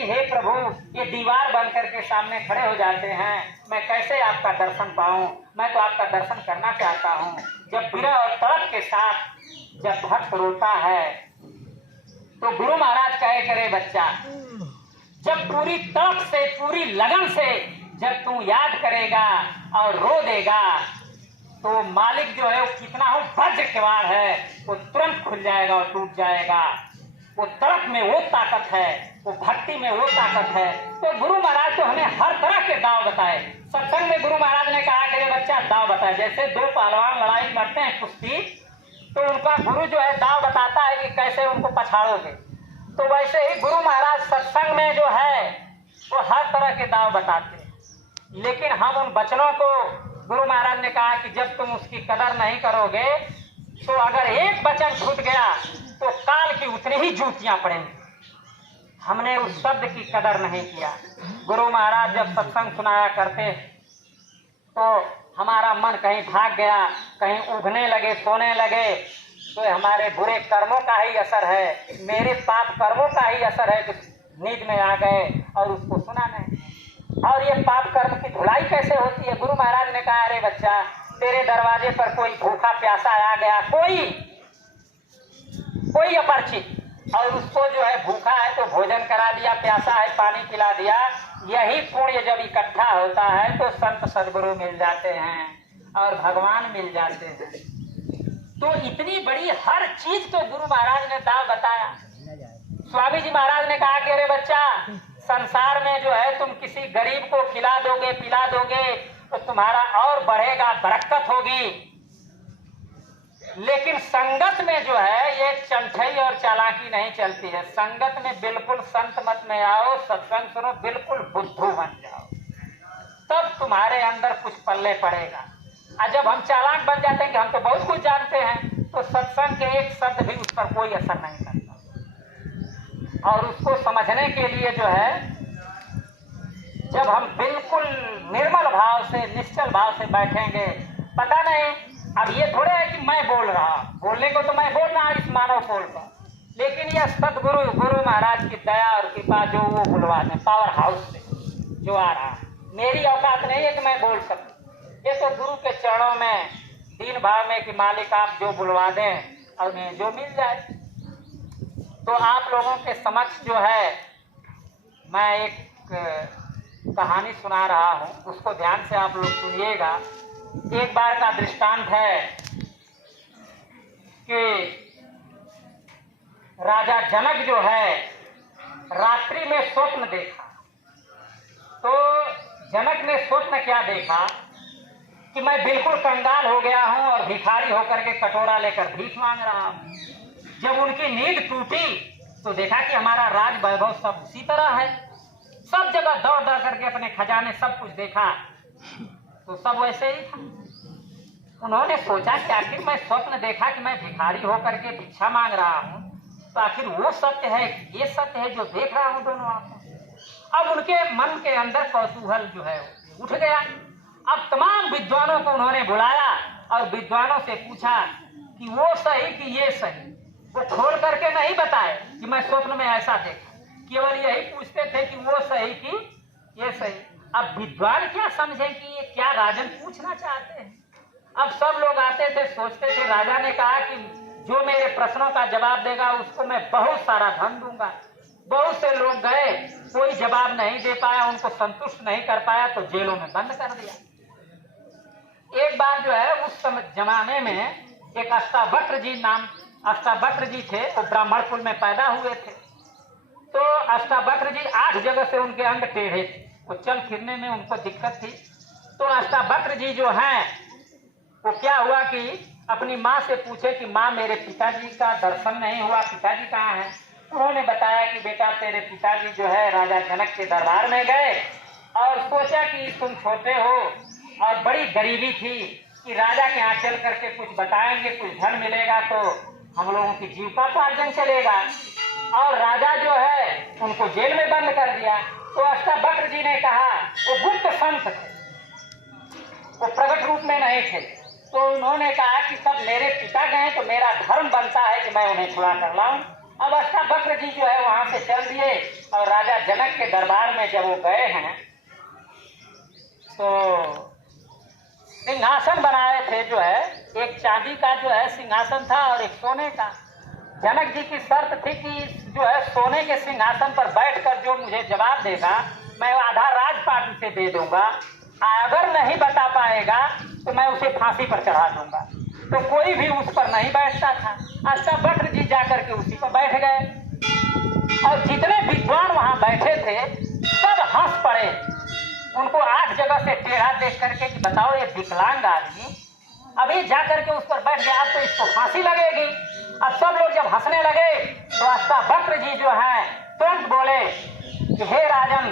ही हे प्रभु ये दीवार बन करके सामने खड़े हो जाते हैं, मैं कैसे आपका दर्शन पाऊं, मैं तो आपका दर्शन करना चाहता हूं। जब विरह और तड़प के साथ जब भक्त रोता है तो गुरु महाराज कहे करे बच्चा, जब पूरी तड़प से पूरी लगन से जब तू याद करेगा और रो देगा तो मालिक जो है वो कितना हो वज्र किवाड़ है, वो तुरंत खुल जाएगा और टूट जाएगा। वो तड़प में वो ताकत है, वो भक्ति में वो ताकत है। तो गुरु महाराज तो हमें हर तरह के दाव बताए। सत्संग में गुरु महाराज ने कहा कि बच्चा दाव बताए, जैसे दो पहलवान लड़ाई लड़ते हैं कुश्ती, तो उनका गुरु जो है दाव बताता है कि कैसे उनको पछाड़ोगे। तो वैसे ही गुरु महाराज सत्संग में जो है वो हर तरह के दाव बताते हैं। लेकिन हम उन वचनों को, गुरु महाराज ने कहा कि जब तुम उसकी कदर नहीं करोगे तो अगर एक वचन छूट गया तो काल की उतनी ही जूतियां पड़ेंगी। हमने उस शब्द की कदर नहीं किया। गुरु महाराज जब सत्संग सुनाया करते तो हमारा मन कहीं भाग गया, कहीं उगने लगे, सोने लगे, तो हमारे बुरे कर्मों का ही असर है, मेरे पाप कर्मों का ही असर है कि नींद में आ गए और उसको सुना नहीं। और ये पाप कर्म की धुलाई कैसे होती है? गुरु महाराज ने कहा, अरे बच्चा, तेरे दरवाजे पर कोई भूखा प्यासा आ गया, कोई अपरिचित, और उसको जो है भूखा है तो भोजन करा दिया, प्यासा है पानी पिला दिया। यही पुण्य जब इकट्ठा होता है तो संत सदगुरु मिल जाते हैं और भगवान मिल जाते हैं। तो इतनी बड़ी हर चीज तो गुरु महाराज ने दाव बताया। स्वामी जी महाराज ने कहा कि अरे बच्चा, संसार में जो है तुम किसी गरीब को खिला दोगे, पिला दोगे तो तुम्हारा और बढ़ेगा, बरकत होगी। लेकिन संगत में जो है ये चंठई और चालाकी नहीं चलती है। संगत में बिल्कुल संत मत में आओ, सत्संग सुनो, बिल्कुल बुद्धू बन जाओ, तब तुम्हारे अंदर कुछ पल्ले पड़ेगा। और जब हम चालाक बन जाते हैं कि हम तो बहुत कुछ जानते हैं, तो सत्संग के एक शब्द भी उस पर कोई असर नहीं करता। और उसको समझने के लिए जो है, जब हम बिल्कुल निर्मल भाव से, निश्चल भाव से बैठेंगे, पता नहीं अब ये थोड़े है कि मैं बोल रहा, बोलने को तो मैं बोल रहा इस मानव पोल पर, लेकिन यह सतगुरु गुरु महाराज की दया और कृपा जो वो बुलवा दें पावर हाउस से जो आ रहा है। मेरी औकात नहीं है कि मैं बोल सकूं, ये तो गुरु के चरणों में दीन भाव में कि मालिक आप जो बुलवा दें और मैं जो मिल जाए। तो आप लोगों के समक्ष जो है मैं एक कहानी सुना रहा हूँ, उसको ध्यान से आप लोग सुनिएगा। एक बार का दृष्टांत है कि राजा जनक जो है रात्रि में स्वप्न देखा। तो जनक ने स्वप्न क्या देखा कि मैं बिल्कुल कंगाल हो गया हूं और भिखारी होकर के कटोरा लेकर भीख मांग रहा हूं। जब उनकी नींद टूटी तो देखा कि हमारा राज वैभव सब उसी तरह है, सब जगह दौड़ दौड़ करके अपने खजाने सब कुछ देखा तो सब वैसे ही था। उन्होंने सोचा कि आखिर मैं स्वप्न देखा कि मैं भिखारी होकर के भिक्षा मांग रहा हूँ, तो आखिर वो सत्य है, ये सत्य है जो देख रहा हूँ दोनों आंखों। अब उनके मन के अंदर कौतूहल जो है उठ गया। अब तमाम विद्वानों को उन्होंने बुलाया और विद्वानों से पूछा कि वो सही कि ये सही। वो खोल करके नहीं बताए कि मैं स्वप्न में ऐसा देखा, केवल यही पूछते थे कि वो सही कि ये सही। अब विद्वान क्या समझे कि ये क्या राजन पूछना चाहते हैं। अब सब लोग आते थे, सोचते थे। राजा ने कहा कि जो मेरे प्रश्नों का जवाब देगा उसको मैं बहुत सारा धन दूंगा। बहुत से लोग गए, कोई जवाब नहीं दे पाया, उनको संतुष्ट नहीं कर पाया तो जेलों में बंद कर दिया। एक बार जो है उस जमाने में एक अष्टावक्र जी नाम अष्टावक्र जी थे, वो ब्राह्मण कुल में पैदा हुए थे। तो अष्टावक्र जी 8 जगह से उनके अंग टेढ़े थे, वो चल फिरने में उनको दिक्कत थी। तो अष्टावक्र जी जो हैं वो क्या हुआ कि अपनी माँ से पूछे कि माँ मेरे पिताजी का दर्शन नहीं हुआ, पिताजी कहाँ हैं। उन्होंने बताया कि बेटा तेरे पिताजी जो है राजा जनक के दरबार में गए और सोचा कि तुम छोटे हो और बड़ी गरीबी थी कि राजा के यहाँ चल करके कुछ बताएंगे, कुछ धन मिलेगा तो हम लोगों की जीविकोपार्जन चलेगा। और राजा जो है उनको जेल में बंद कर दिया। तो अष्टावक्र जी ने कहा, वो गुप्त संत थे, वो प्रकट रूप में नहीं थे। तो उन्होंने कहा कि सब मेरे पिता गए तो मेरा धर्म बनता है कि मैं उन्हें छुड़ा कर लाऊं। अब अष्टावक्र जी जो है वहां से चल दिए और राजा जनक के दरबार में जब वो गए हैं तो सिंहासन बनाए थे जो है, एक चांदी का जो है सिंहासन था और एक सोने का। जनक जी की शर्त थी कि जो है सोने के सिंहासन पर बैठकर जो मुझे जवाब देगा मैं आधा राजपाट उसे दे दूंगा, अगर नहीं बता पाएगा तो मैं उसे फांसी पर चढ़ा दूंगा। तो कोई भी उस पर नहीं बैठता था। अष्टावक्र जी जाकर के उसी पर बैठ गए और जितने विद्वान वहां बैठे थे सब हंस पड़े। उनको 8 जगह से टेढ़ा देख करके कि बताओ ये विकलांग आदमी अभी जाकर के उस पर बैठ गया, अब तो इसको फांसी लगेगी। अब सब लोग जब हंसने लगे तो अष्टावक्र जी जो है तुरंत बोले कि हे राजन,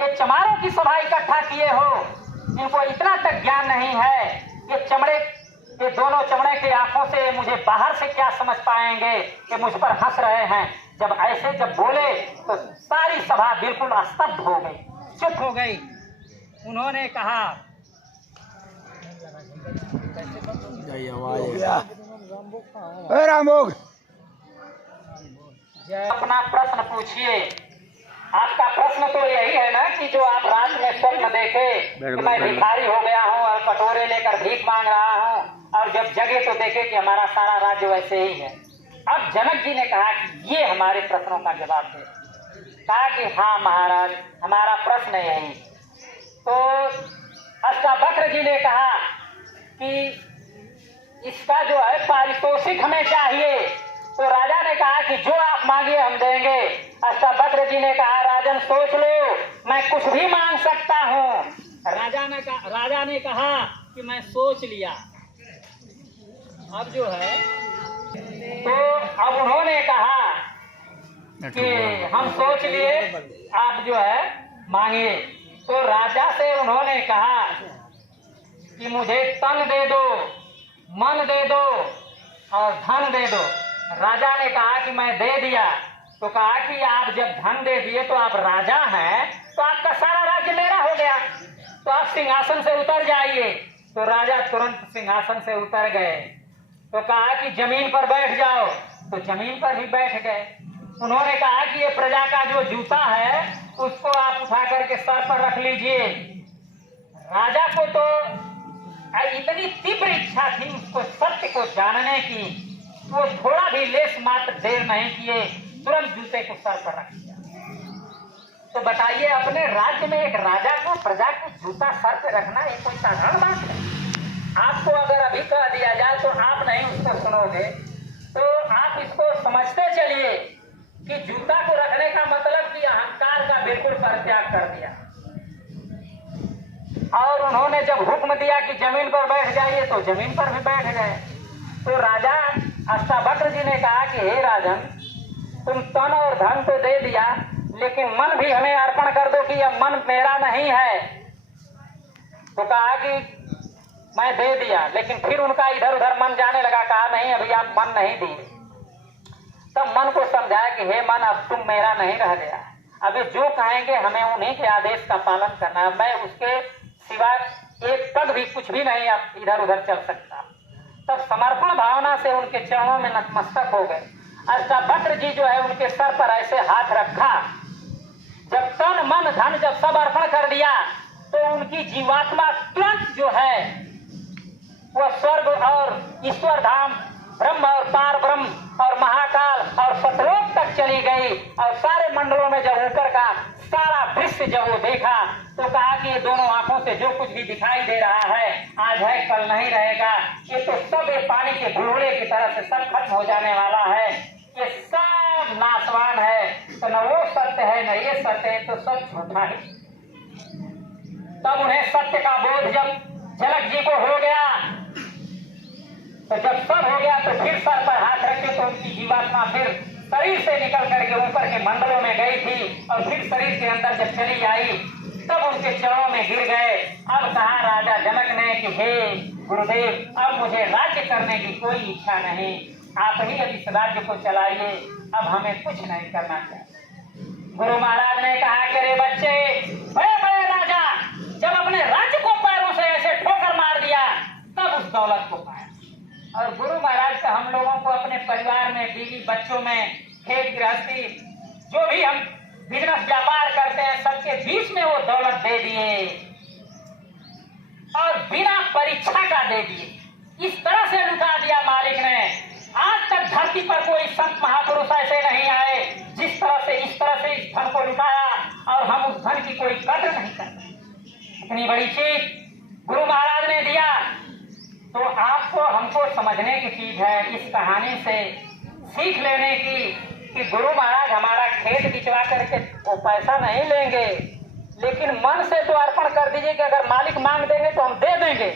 ये चमारों की सभा इकट्ठा किए हो, इनको इतना तक ज्ञान नहीं है, ये दोनों चमड़े की आंखों से मुझे बाहर से क्या समझ पाएंगे, ये मुझ पर हंस रहे हैं। जब ऐसे जब बोले तो सारी सभा बिल्कुल स्तब्ध हो गई, चुप हो गई। उन्होंने कहा रामभोग अपना प्रश्न पूछिए। आपका प्रश्न तो यही है ना कि जो आप रात में स्वप्न देखे कि मैं भिखारी हो गया हूँ और कटोरे लेकर भीख मांग रहा हूँ, और जब जगे तो देखे कि हमारा सारा राज्य वैसे ही है। अब जनक जी ने कहा कि ये हमारे प्रश्नों का जवाब दे। कहा कि हाँ महाराज, हमारा प्रश्न यही। तो अष्टावक्र जी ने कहा कि इसका जो है पारितोषिक हमें चाहिए। तो राजा ने कहा कि जो आप मांगिए हम देंगे। अष्टावक्र जी ने कहा राजन सोच लो, मैं कुछ भी मांग सकता हूँ। राजा ने कहा कि मैं सोच लिया। अब जो है तो अब उन्होंने कहा कि हम सोच लिए, आप जो है मांगिए। तो राजा से उन्होंने कहा कि मुझे तन दे दो, मन दे दो और धन दे दो। राजा ने कहा कि मैं दे दिया। तो कहा कि आप जब धन दे दिए तो आप राजा हैं, तो आपका सारा राज्य मेरा हो गया, तो आप सिंहासन से उतर जाइए। तो राजा तुरंत सिंहासन से उतर गए। तो कहा कि जमीन पर बैठ जाओ, तो जमीन पर भी बैठ गए। उन्होंने कहा कि ये प्रजा का जो जूता है उसको आप उठा करके सर पर रख लीजिए। राजा को तो इतनी तीव्र इच्छा थी उसको सत्य को जानने की, वो थोड़ा भी लेस मात्र देर नहीं किए, तुरंत जूते को सर पर रख दिया। तो बताइए, अपने राज्य में एक राजा को प्रजा को जूता सर पर रखना ये कोई साधारण बात है? आपको अगर अभी कह दिया जाए तो आप नहीं उसको सुनोगे। तो आप इसको समझते चलिए कि जूता को रखने का मतलब कि अहंकार का बिल्कुल परित्याग कर दिया। और उन्होंने जब हुक्म दिया कि जमीन पर बैठ जाइए तो जमीन पर भी बैठ गए। तो राजा अष्टावक्र जी ने कहा कि हे राजन, तुम तन और धन तो दे दिया, लेकिन मन भी हमें अर्पण कर दो कि यह मन मेरा नहीं है। तो कहा कि मैं दे दिया, लेकिन फिर उनका इधर उधर मन जाने लगा। कहा नहीं, अभी आप मन नहीं दिए। तब मन को समझाया कि हे मन, अब तुम मेरा नहीं रह गया, अभी जो कहेंगे हमें उन्हीं के आदेश का पालन करना है, मैं उसके सिवा एक पग भी कुछ भी नहीं अब इधर उधर चल सकता। तब समर्पण भावना से उनके चरणों में नतमस्तक हो गए। अष्टावक्र जी जो है उनके सर पर ऐसे हाथ रखा। जब तन मन धन जब सब अर्पण कर दिया तो उनकी जीवात्मा तुरंत जो है वह स्वर्ग और ईश्वर धाम, ब्रह्म और पार ब्रह्म और महाकाल और सतलोक तक चली गई। और सारे मंडलों में जब ऊपर का सारा दृश्य जब वो देखा तो कहा कि ये दोनों आंखों से जो कुछ भी दिखाई दे रहा है आज है कल नहीं रहेगा, ये तो सब एक पानी के बुलबुले की तरह से सब खत्म हो जाने वाला है, ये सब नाशवान है। तो न वो सत्य है न ये सत्य है, तो सब झूठा है। तब उन्हें सत्य का बोध जब जनक जी को हो गया, तो जब सब हो गया तो फिर सर पर हाथ रखे तो उनकी जीवात्मा फिर शरीर से निकल करके ऊपर के मंडलों में गई थी और फिर शरीर के अंदर जब चली आई तब उनके चरणों में गिर गए। अब कहा राजा जनक ने कि हे गुरुदेव, अब मुझे राज्य करने की कोई इच्छा नहीं, आप ही अब इस राज्य को चलाइए, अब हमें कुछ नहीं करना चाहिए। गुरु महाराज ने कहा कि रे बच्चे, बड़े बड़े राजा जब अपने राज्य को पैरों से ऐसे ठोकर मार दिया तब उस दौलत को पाया। और गुरु महाराज का हम लोगों को अपने परिवार में, बीवी बच्चों में, खेत गृहस्थी जो भी हम बिजनेस व्यापार करते हैं सबके बीच में वो दौलत दे दिए और बिना परीक्षा का दे दिए। इस तरह से लुटा दिया मालिक ने। आज तक धरती पर कोई संत महापुरुष ऐसे नहीं आए जिस तरह से इस धन को लुटाया और हम उस धन की कोई कदर नहीं करते। इतनी बड़ी चीज गुरु महाराज ने दिया तो आपको हमको समझने की चीज है, इस कहानी से सीख लेने की कि गुरु महाराज हमारा खेत बिचवा करके वो पैसा नहीं लेंगे, लेकिन मन से तो अर्पण कर दीजिए कि अगर मालिक मांग देंगे तो हम दे देंगे।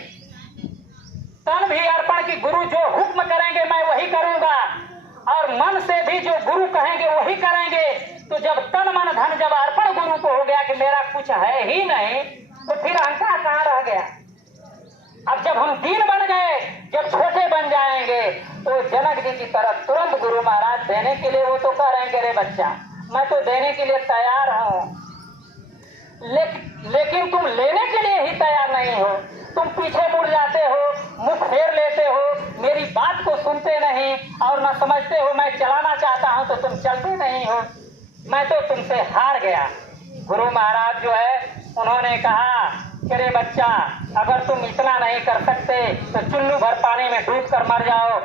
तन भी अर्पण की गुरु जो हुक्म करेंगे मैं वही करूंगा और मन से भी जो गुरु कहेंगे वही करेंगे। तो जब तन मन धन जब अर्पण गुरु को हो गया कि मेरा कुछ है ही नहीं, तो फिर अहंकार कहाँ रह गया। अब जब हम दीन बन गए, जब छोटे बन जाएंगे तो जनक जी की तरह तुरंत गुरु महाराज देने के लिए वो तो कह रहे हैं रे बच्चा मैं तो देने के लिए तैयार हूँ, लेकिन तुम लेने के लिए ही तैयार नहीं हो। तुम पीछे मुड़ जाते हो, मुख फेर लेते हो, मेरी बात को सुनते नहीं और न समझते हो मैं चलाना चाहता हूँ तो तुम चलते नहीं हो। मैं तो तुमसे हार गया। गुरु महाराज जो है उन्होंने कहा कि रे बच्चा अगर तुम इतना नहीं कर सकते तो चुल्लू भर पानी में डूब कर मर जाओ।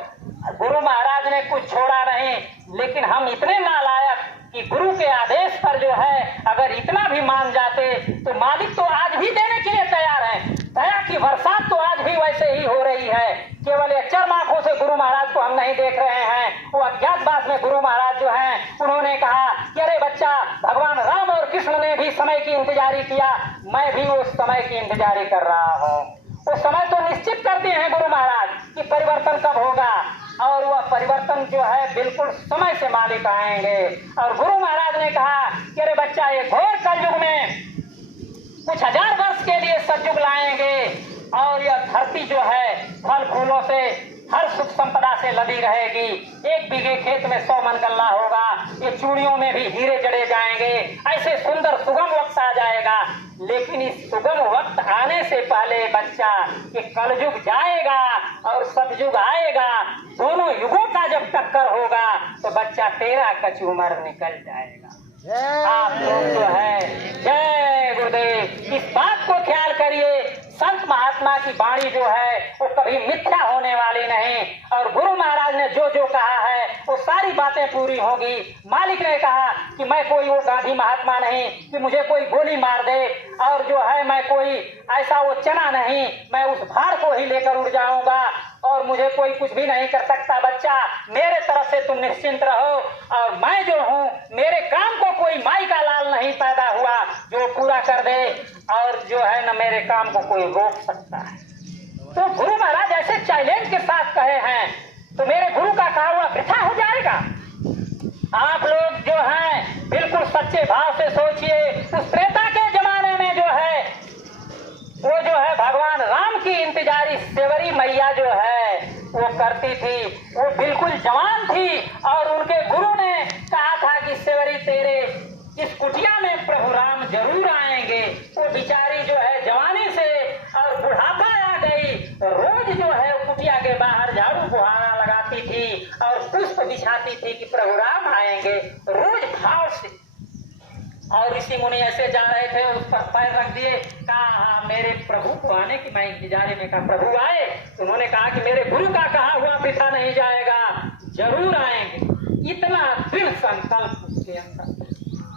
गुरु महाराज ने कुछ छोड़ा नहीं, लेकिन हम इतने नालायक कि गुरु के आदेश पर जो है अगर इतना भी मान जाते तो मालिक तो आज भी देने के लिए तैयार है। दया की बरसात तो आज भी वैसे ही हो रही है, केवल ये चरम आंखों से गुरु महाराज को हम नहीं देख रहे हैं। वो अज्ञातवास में गुरु महाराज जो हैं उन्होंने कहा कि अरे बच्चा भगवान राम और कृष्ण ने भी समय की इंतजारी किया, मैं भी उस समय की इंतजारी कर रहा हूँ। वो समय तो निश्चित कर दिए हैं गुरु महाराज कि परिवर्तन कब होगा और वह परिवर्तन जो है बिल्कुल समय से मालिक आएंगे। और गुरु महाराज ने कहा कि अरे बच्चा ये घोर कलयुग में कुछ हजार वर्ष के लिए सतयुग लाएंगे और यह धरती जो है फल फूलों से हर सुख संपदा से लदी रहेगी। 1 बीघे खेत में 100 मन गल्ला होगा, ये चूड़ियों में भी हीरे जड़े जाएंगे। ऐसे सुंदर सुगम वक्त आ जाएगा, लेकिन इस सुगम वक्त आने से पहले बच्चा ये कलयुग जाएगा और सतयुग आएगा। दोनों युगों का जब टक्कर होगा तो बच्चा तेरा कच उम्र निकल जाएगा। आप लोग जो है जय गुरुदेव इस बात को ख्याल करिए, संत महात्मा की वाणी जो है वो कभी मिथ्या होने वाली नहीं और गुरु महाराज ने जो जो कहा है वो सारी बातें पूरी होगी। मालिक ने कहा कि मैं कोई वो गांधी महात्मा नहीं कि मुझे कोई गोली मार दे और जो है मैं कोई ऐसा वो चना नहीं, मैं उस भार को ही लेकर उड़ जाऊंगा और मुझे कोई कुछ भी नहीं कर सकता। बच्चा मेरे तरफ से तुम निश्चिंत रहो और मैं जो हूँ मेरे काम को कोई माई का लाल नहीं पैदा हुआ जो पूरा कर दे और जो है न मेरे काम को कोई रोक सकता है। तो गुरु महाराज ऐसे चैलेंज के साथ कहे हैं तो मेरे गुरु का कहा हुआ वृथा हो जाएगा। आप लोग जो हैं बिल्कुल सच्चे भाव से सोचिए, उस त्रेता के जमाने में जो है वो जो है भगवान राम की इंतजारी सेवरी मैया जो है वो करती थी। वो बिल्कुल जवान थी और उनके गुरु ने कहा था कि सेवरी तेरे इस कुटिया में प्रभु राम जरूर आएंगे। वो बिचारी जो है जवानी से और बुढ़ापा आ गई, रोज जो है कुटिया के बाहर झाड़ू बुहारा लगाती थी और पुष्प बिछाती थी कि प्रभु राम आएंगे रोज भाव से। और ऋषि मुनि ऐसे जा रहे थे, उस पर पैर रख दिए, कहा हाँ मेरे प्रभु को आने की मैं इंतजारी में। कहा प्रभु आए, उन्होंने कहा कि मेरे गुरु का कहा हुआ वृथा नहीं जाएगा, जरूर आएंगे। इतना दृढ़ संकल्प उसके अंदर,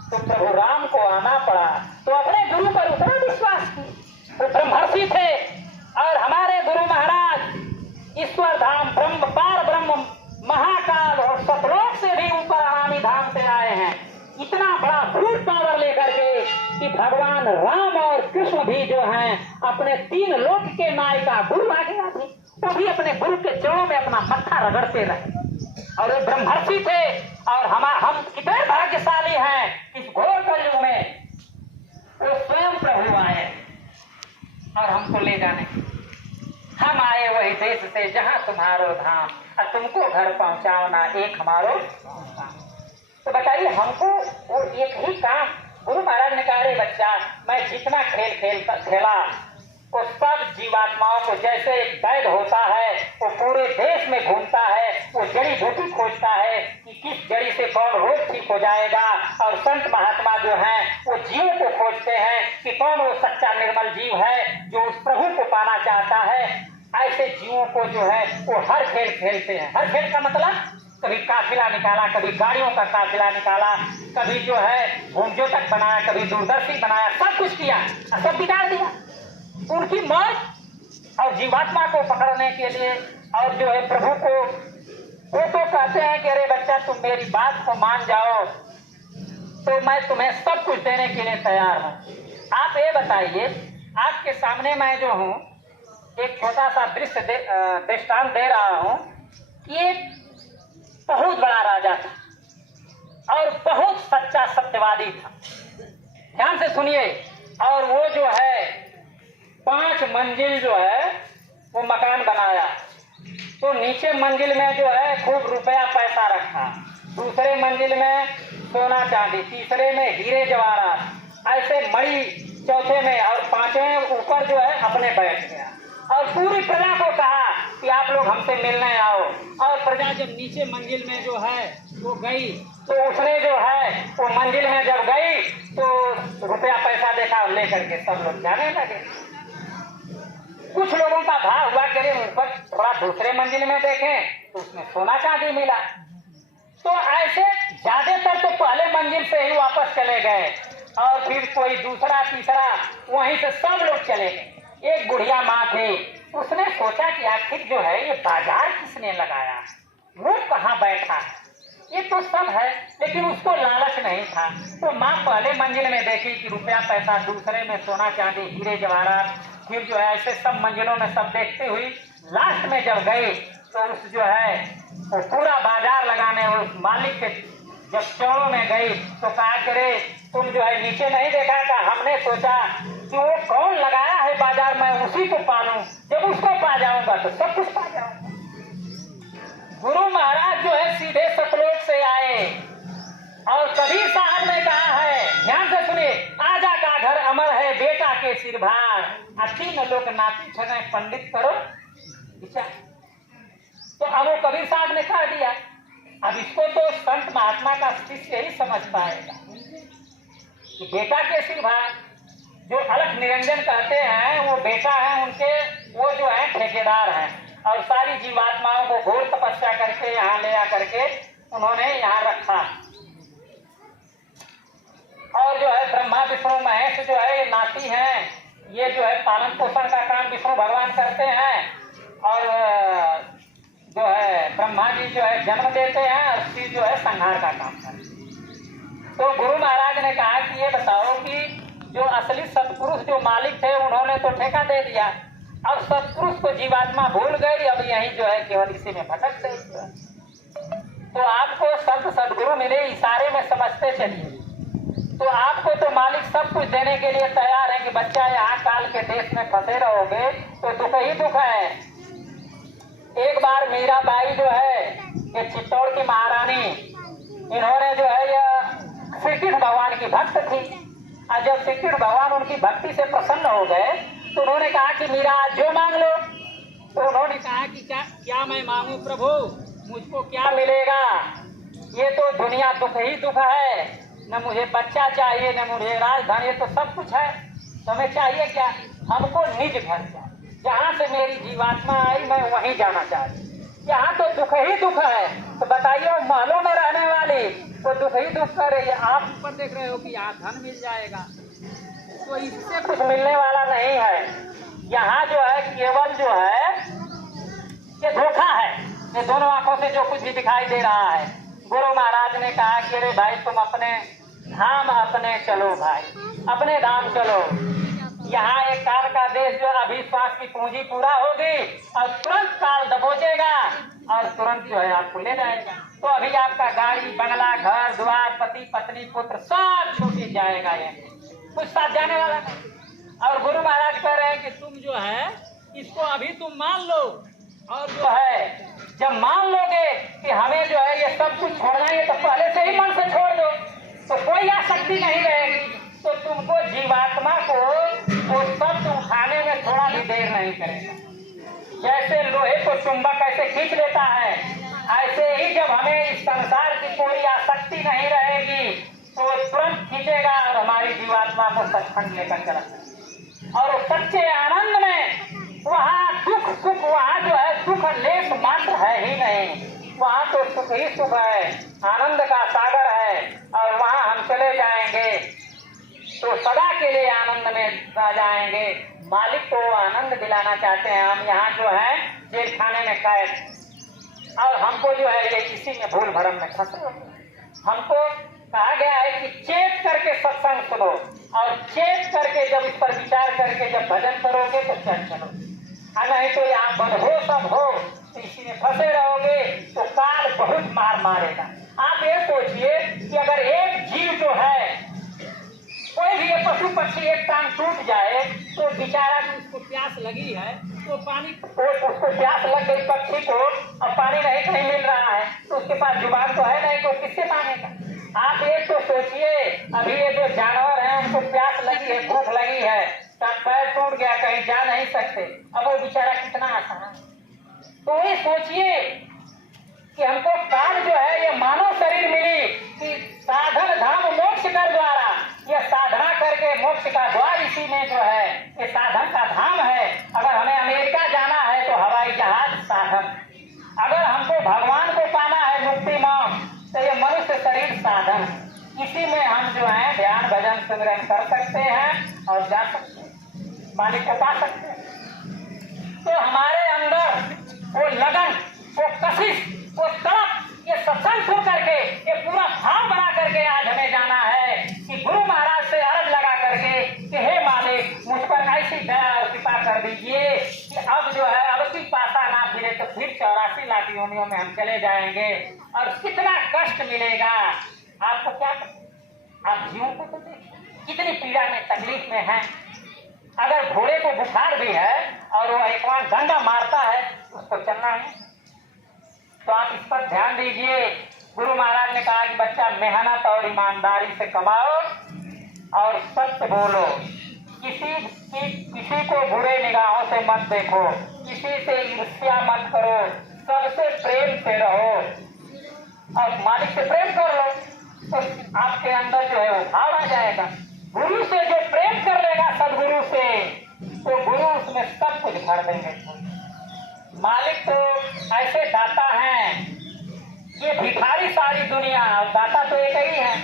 तो प्रभु राम को आना पड़ा। तो अपने गुरु पर उतना विश्वास किया। वो ब्रह्मर्षि थे और हमारे गुरु महाराज ईश्वर धाम ब्रह्म पार ब्रह्म महाकाल और सतलोक से भी ऊपर अनामी धाम से आए हैं। इतना बड़ा ब्रूट पावर लेकर के कि भगवान राम और कृष्ण भी जो हैं अपने 3 लोक के नायिका गुरु आ गया थे, वो भी अपने गुरु के चरणों में अपना मत्था रगड़ते रहे। और वे ब्रह्मर्षि थे और हम कितने भाग्यशाली हैं इस घोर कलयुग में वो स्वयं प्रभु आए और हमको ले जाने। हम आए वही देश से जहाँ तुम्हारो धाम, और तुमको घर पहुँचाओ ना एक हमारो काम। तो बताइए हमको वो एक ही काम। गुरु महाराज ने कहा रे बच्चा मैं जितना खेल खेला वो सब जीवात्माओं को, जैसे एक वैद्य होता है वो पूरे देश में घूमता है, वो जड़ी बूटी खोजता है कि किस जड़ी से कौन रोग ठीक हो जाएगा, और संत महात्मा जो हैं वो जीवों को खोजते हैं कि कौन वो सच्चा निर्मल जीव है जो उस प्रभु को पाना चाहता है। ऐसे जीवों को जो है वो हर खेल खेलते हैं। हर खेल का मतलब कभी काफिला निकाला, कभी गाड़ियों का काफिला निकाला, कभी जो है भूंजों तक बनाया, कभी दूरदर्शी बनाया, सब कुछ किया और सब बिगाड़ दिया। उनकी मौत और जीवात्मा को पकड़ने के लिए, और जो है प्रभु को वो तो कहते हैं कि अरे बच्चा तुम मेरी बात को मान जाओ तो मैं तुम्हें सब कुछ देने के लिए तैयार हूँ। आप ये बताइए, आपके सामने मैं जो हूँ एक छोटा सा दृष्टांत दे रहा हूँ कि एक बहुत बड़ा राजा था और बहुत सच्चा सत्यवादी था। ध्यान से सुनिए। और वो जो है 5 मंजिल जो है वो मकान बनाया, तो नीचे मंजिल में जो है खूब रुपया पैसा रखा, दूसरे मंजिल में सोना चांदी, तीसरे में हीरे जवाहरात, ऐसे मणि चौथे में, और 5वें ऊपर जो है अपने बैठ गया। और पूरी प्रजा को कहा कि आप लोग हमसे मिलने आओ। और प्रजा जब नीचे मंजिल में जो है वो गई, तो उसने जो है वो मंजिल में जब गई तो रुपया पैसा देखा और लेकर के सब लोग जाने लगे। कुछ लोगों का भाव हुआ कि ऊपर थोड़ा दूसरे मंजिल में देखें तो उसमें सोना चांदी मिला। तो ऐसे ज्यादातर तो पहले मंजिल से ही वापस चले गए, और फिर कोई दूसरा तीसरा, वहीं से सब लोग चले गए। एक बुढ़िया माँ थी, उसने सोचा कि आखिर जो है ये बाजार किसने लगाया, वो कहाँ बैठा है, ये तो सब है, लेकिन उसको लालच नहीं था। तो माँ पहले मंजिल में देखी कि रुपया पैसा, दूसरे में सोना चांदी हीरे जवाहरात, फिर जो है ऐसे सब मंजिलों में सब देखती हुई लास्ट में जब गई तो उस जो है वो पूरा बाजार लगाने उस मालिक के जब चौड़ों में गई तो कहा करे तुम जो है नीचे नहीं देखा था, हमने सोचा कि वो कौन लगाया है बाजार, मैं उसी को पालूं, जब उसको पा जाऊंगा तो सब कुछ पा जाऊंगा। गुरु महाराज जो है सीधे सतलोक से आए और कबीर साहब ने कहा है, ध्यान से सुनिए, आजा का घर अमर है बेटा के सिर भार, 3 लोग नाती छने पंडित करो विचार। तो अब वो कबीर साहब ने कह दिया। अब इसको तो संत महात्मा का शिष्य ही समझ पाएगा कि बेटा के सिर भार, जो अलख निरंजन कहते हैं वो बेटा है उनके, वो जो है ठेकेदार हैं, और सारी जीवात्माओं को घोर तपस्या करके यहाँ ले आकर के उन्होंने यहाँ रखा। और जो है ब्रह्मा विष्णु महेश जो है ये नाती हैं, ये जो है पालन पोषण का काम विष्णु भगवान करते हैं, और जो है ब्रह्मा जी जो है जन्म देते हैं, और शिव जो है संहार का काम करते हैं। तो गुरु महाराज ने कहा कि ये बताओ कि जो असली सत्पुरुष जो मालिक थे उन्होंने तो ठेका दे दिया, अब सत्पुरुष को जीवात्मा भूल गई, अब यही जो है केवल इसी में भटक गई। तो आपको संत सदगुरु मिले, इशारे में समझते चलिए। तो आपको तो मालिक सब कुछ देने के लिए तैयार है कि बच्चा यहाँ काल के देश में फंसे रहोगे तो दुख ही दुख है। एक बार मीराबाई जो है ये चित्तौड़ की महारानी, इन्होंने जो है यह श्री कृष्ण भगवान की भक्त थी, और जब श्री कृष्ण भगवान उनकी भक्ति से प्रसन्न हो गए तो उन्होंने कहा कि मीरा जो मांग लो। तो उन्होंने कहा कि क्या मैं मांगू प्रभु, मुझको क्या मिलेगा, ये तो दुनिया दुख ही दुख है, न मुझे बच्चा चाहिए न मुझे राजधानी, ये तो सब कुछ है, तुम्हें चाहिए क्या, हमको निज घर चाहिए, जहाँ से मेरी जीवात्मा आई मैं वहीं जाना चाहती, यहाँ तो दुख ही दुख है। तो बताइए महलों में रहने वाली वो दुख ही दुख कर रही है, आप ऊपर देख रहे हो कि यहाँ धन मिल जाएगा, तो इससे कुछ मिलने वाला नहीं है। यहाँ जो है केवल जो है ये धोखा है, ये दोनों आंखों से जो कुछ भी दिखाई दे रहा है। गुरु महाराज ने कहा कि अरे भाई तुम अपने धाम अपने चलो भाई, अपने धाम चलो। यहाँ एक काल का देश जो अविश्वास की पूंजी पूरा होगी और तुरंत काल दबोचेगा और तुरंत जो है आपको ले जाएगा। तो अभी आपका गाड़ी बंगला घर द्वार पति पत्नी पुत्र सब छूट जाएगा, ये कुछ साथ जाने वाला नहीं। और गुरु महाराज कह रहे हैं कि तुम जो है इसको अभी तुम मान लो, और जो है जब मान लोगे कि हमें जो है ये सब कुछ छोड़ना है तो पहले से ही मन से छोड़ दो, तो कोई आसक्ति नहीं रहेगी। तो तुमको जीवात्मा को वो सब उठाने में थोड़ा देर नहीं करेगा। जैसे लोहे को चुंबक ऐसे खींच लेता है, ऐसे ही जब हमें इस संसार की कोई आसक्ति नहीं रहेगी तो तुरंत खींचेगा और हमारी जीवात्मा को सचखंड लेकर चला। और सच्चे आनंद में वहाँ दुख सुख, वहाँ जो है सुख लेस मात्र है ही नहीं, वहाँ तो सुख ही सुख है, आनंद का सागर है। और वहाँ हम चले जाएंगे तो सदा के लिए आनंद में रह जाएंगे। मालिक को आनंद दिलाना चाहते हैं। हम यहाँ जो है जेल खाने में कैद, और हमको जो है ये इसी में भूल भरम में फंसे। हमको कहा गया है कि चेत करके सत्संग सुनो, और चेत करके जब इस पर विचार करके जब भजन करोगे तो चल चलो, नहीं तो यहाँ बंधो सब हो, इसी में फंसे रहोगे तो काल बहुत मार मारेगा। आप ये सोचिए कि अगर एक जीव जो है, कोई भी पशु पक्षी एक टांग टूट जाए तो बेचारा उसको प्यास लगी है तो पानी, उसको प्यास लग गई पक्षी को, अब पानी नहीं कहीं मिल रहा है तो उसके पास जुबान तो है नहीं, तो किससे पाएगा। आप एक तो सोचिए, अभी ये जो जानवर हैं उनको प्यास लगी है, भूख लगी है, पैर टूट गया, कहीं जा नहीं सकते, अब वो बेचारा कितना आसान है। तो ये सोचिए कि हमको काल जो है ये मानव शरीर मिली कि साधन धाम मोक्ष कर द्वारा, ये साधना करके मोक्ष का द्वार इसी में जो है ये साधन का धाम है। अगर हमें अमेरिका जाना है तो हवाई जहाज साधन, अगर हमको भगवान को पाना है मुक्ति मार्ग तो ये मनुष्य शरीर साधन। इसी में हम जो है ध्यान भजन सिमरन कर सकते हैं और जा सकते हैं, मालिक को पा सकते हैं। तो हमारे अंदर वो लगन, वो कशिश, वो तड़प, ये सत्संग सुन करके ये पूरा भाव बना करके आज हमें जाना है कि गुरु महाराज से अर्ज लगा करके कि हे मालिक मुझ पर ऐसी दया और कृपा कर दीजिए कि अब जो है अब की पासा ना फिरे तो फिर 84 लाख योनियों में हम चले जाएंगे और कितना कष्ट मिलेगा। आपको क्या, आप जीवों को तो देखिए कितनी पीड़ा में तकलीफ में है। अगर घोड़े को बुखार भी है और वो एक बार डंडा मारता है उसको चलना है, तो आप इस पर ध्यान दीजिए। गुरु महाराज ने कहा कि बच्चा मेहनत और ईमानदारी से कमाओ और सत्य बोलो, किसी को बुरे निगाहों से मत देखो, किसी से ईर्ष्या मत करो, सबसे प्रेम से रहो और मालिक से प्रेम कर लो तो आपके अंदर जो है वो भाव आ जाएगा। गुरु से जो प्रेम कर लेगा सदगुरु से तो गुरु उसमें सब कुछ भर देंगे। मालिक तो ऐसे दाता हैं, ये भिखारी सारी दुनिया, और दाता तो एक ही है,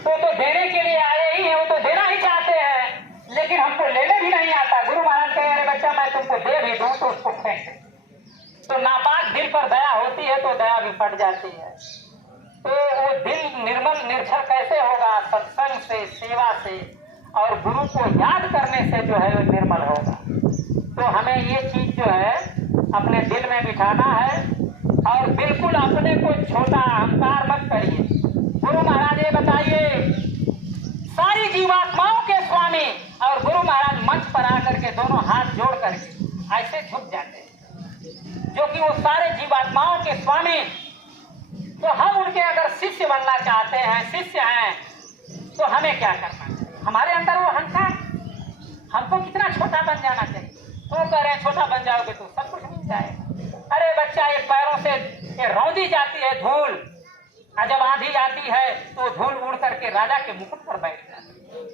तो देने के लिए आए ही हैं, वो तो देना ही चाहते हैं लेकिन हमको लेने भी नहीं आता। गुरु महाराज कहे अरे बच्चा मैं तुमको दे भी दूं तो उसको फेंक दे, तो नापाक दिल पर दया होती है तो दया भी फट जाती है। तो वो दिल निर्मल निर्झर कैसे होगा? सत्संग से, सेवा से और गुरु को याद करने से जो है वो निर्मल होगा। तो हमें ये चीज जो है अपने दिल में बिठाना है और बिल्कुल अपने को छोटा अहंकार मत करिए। गुरु महाराज ये बताइए, सारी जीवात्माओं के स्वामी और गुरु महाराज मंच पर आकर के दोनों हाथ जोड़ करके ऐसे झुक जाते हैं जो कि वो सारे जीवात्माओं के स्वामी। तो हम उनके अगर शिष्य बनना चाहते हैं, शिष्य हैं, तो हमें क्या करना चाहिए? हमारे अंदर वो अहंकार, हमको कितना छोटा बन जाना चाहिए। तो कह रहे छोटा बन जाओगे तो सब कुछ मिल जाएगा। अरे बच्चा ये पैरों से ये रौंदी जाती है धूल, और जब आंधी आती है तो धूल उड़ करके राजा के मुकुट पर बैठ जाती है।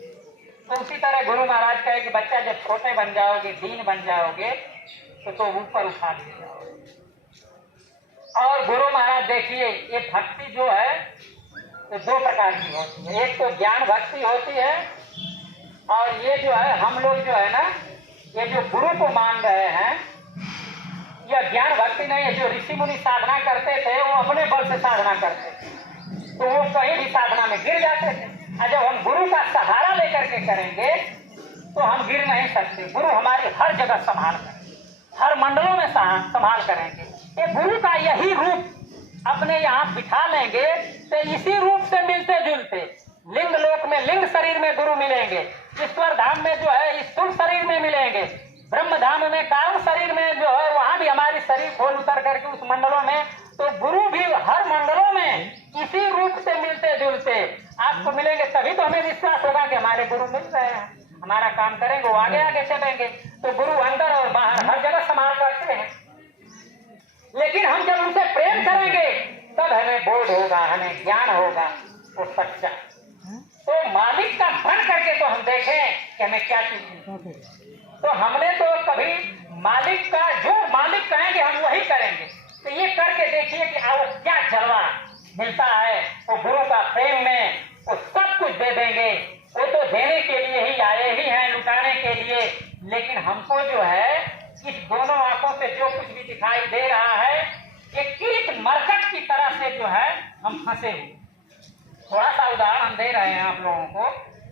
तो उसी तरह गुरु महाराज कहे कि बच्चा जब छोटे बन जाओगे, दीन बन जाओगे तो ऊपर उठा लिए जाओगे। और गुरु महाराज देखिए ये भक्ति जो है ये 2 प्रकार की होती है। एक तो ज्ञान भक्ति होती है और ये जो है हम लोग जो है ना, ये जो गुरु को मान रहे हैं यह ज्ञान भक्ति नहीं है। जो ऋषि मुनि साधना करते थे वो अपने बल से साधना करते थे, तो वो कहीं भी साधना में गिर जाते थे। और जब हम गुरु का सहारा लेकर के करेंगे तो हम गिर नहीं सकते। गुरु हमारी हर जगह संभाल करेंगे, हर मंडलों में संभाल करेंगे। ये गुरु का यही रूप अपने यहाँ बिठा लेंगे तो इसी रूप से मिलते जुलते लिंग लोक में लिंग शरीर में गुरु मिलेंगे, ईश्वर धाम में जो है स्थूल शरीर में मिलेंगे, ब्रह्म धाम में कारण शरीर में जो है वहां भी हमारी शरीर खोल उतर करके उस मंडलों में, तो गुरु भी हर मंडलों में इसी रूप से मिलते जुलते आपको मिलेंगे। तभी तो हमें विश्वास होगा कि हमारे गुरु मिल रहे हैं, हमारा काम करेंगे, वो आगे आगे चलेंगे। तो गुरु अंदर और बाहर हर जगह संभाल करते हैं। लेकिन हम जब उनसे प्रेम करेंगे तब हमें बोध होगा, हमें ज्ञान होगा वो सच्चा। तो मालिक का बन करके तो हम देखें कि हमें क्या चीज। तो हमने तो कभी मालिक का जो मालिक कहेंगे हम वही करेंगे। तो ये करके देखिए कि वो क्या जलवा मिलता है। वो गुरु का प्रेम में वो सब कुछ दे देंगे। वो तो देने के लिए ही आए ही हैं, लुटाने के लिए। लेकिन हमको जो है इस दोनों आंखों से जो कुछ भी दिखाई दे रहा है एक कीट मरकट की तरह से जो है हम फंसे हुए। थोड़ा सा उदाहरण हम दे रहे हैं आप लोगों को।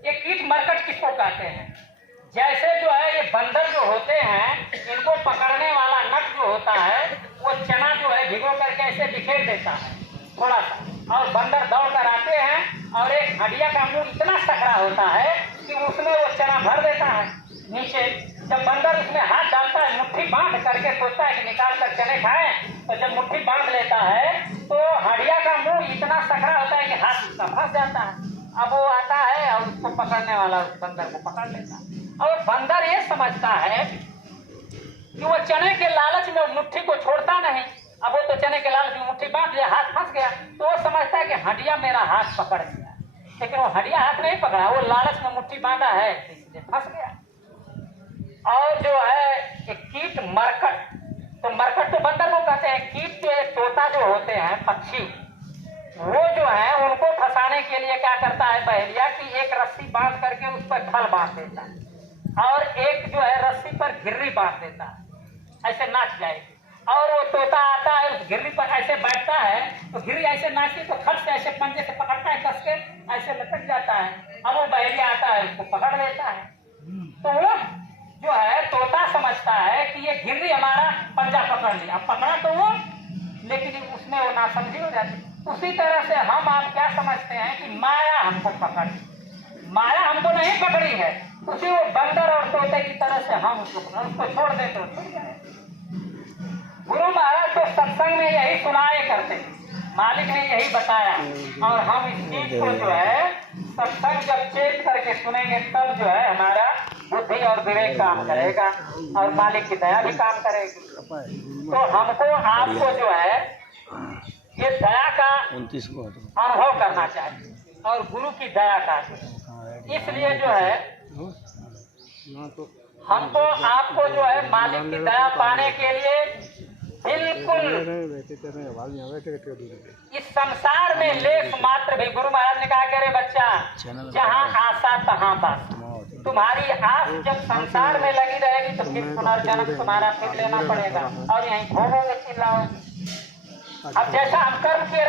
ये कीट मरकट किसको कहते हैं? जैसे जो है ये बंदर जो होते हैं इनको पकड़ने वाला नट जो होता है वो चना जो है भिगो करके ऐसे बिखेर देता है थोड़ा सा, और बंदर दौड़ कर आते हैं और एक हड्डिया का मुंह इतना सकरा होता है कि उसमें वो चना भर देता है नीचे। जब बंदर उसमें हाथ डालता है मुट्ठी बांध करके सोचता है कि निकाल कर चने खाएं, तो जब मुट्ठी बांध लेता है तो हड्डिया का मुंह इतना सकरा होता है कि हाथ उसका फंस जाता है। अब वो आता है और उसको पकड़ने वाला उस बंदर को पकड़ लेता है। और बंदर ये समझता है कि वो चने के लालच में मुट्ठी को छोड़ता नहीं। अब वो तो चने के लालच में मुट्ठी बांध लिया, हाथ फंस गया, तो वो समझता है कि हड्डिया मेरा हाथ पकड़ लिया। लेकिन वो हड्डिया हाथ नहीं पकड़ा, वो लालच में मुट्ठी बांधा है इसलिए फंस गया। और जो है एक कीट मरकट, तो मरकट तो बंदर को कहते हैं। कीट जो एक तोता जो होते हैं पक्षी, वो जो है उनको फंसाने के लिए क्या करता है बहेलिया कि एक रस्सी बांध करके उस पर खल बांध देता है और एक जो है रस्सी पर घिर्री बांध देता है, ऐसे नाच जाएगी। और वो तोता आता है उस घिर्री पर ऐसे बैठता है तो घिर्री ऐसे नाचती तो खट से ऐसे पंजे से पकड़ता है, कस के ऐसे लटक जाता है। अब वो बहेलिया आता है उसको पकड़ लेता है। तो वो जो है तोता समझता है कि ये घिर्री हमारा पंजा पकड़ लिया, अब पकड़ा तो वो, लेकिन उसमें वो नासमझी हो जाती। उसी तरह से हम आप क्या समझते हैं कि माया हमको पकड़ी। माया हमको नहीं पकड़ी है, उसी वो बंदर और तोते की तरह से हम उसको छोड़ दें तो छूट जाए। गुरु महाराज तो सत्संग में यही सुनाए करते, मालिक ने यही बताया। और हम इस चीज को जो है सत्संग जब चेक करके सुनेंगे तब जो है हमारा बुद्धि और विवेक काम करेगा और मालिक की दया भी काम करेगी। तो हमको आपको जो है ये दया का अनुभव करना चाहिए और गुरु की दया का। इसलिए जो है हमको आपको जो है मालिक की दया पाने के लिए बिल्कुल इस संसार में लेख मात्र भी, गुरु महाराज ने कहा कि अरे बच्चा जहाँ आशा तहाँ पास। तुम्हारी आस जब संसार में लगी रहेगी तो फिर पुनर्जन्म तुम्हारा फिर लेना पड़ेगा और यहीं भोगोगे चिल्लाओगे। अब जैसा हम कर्म किए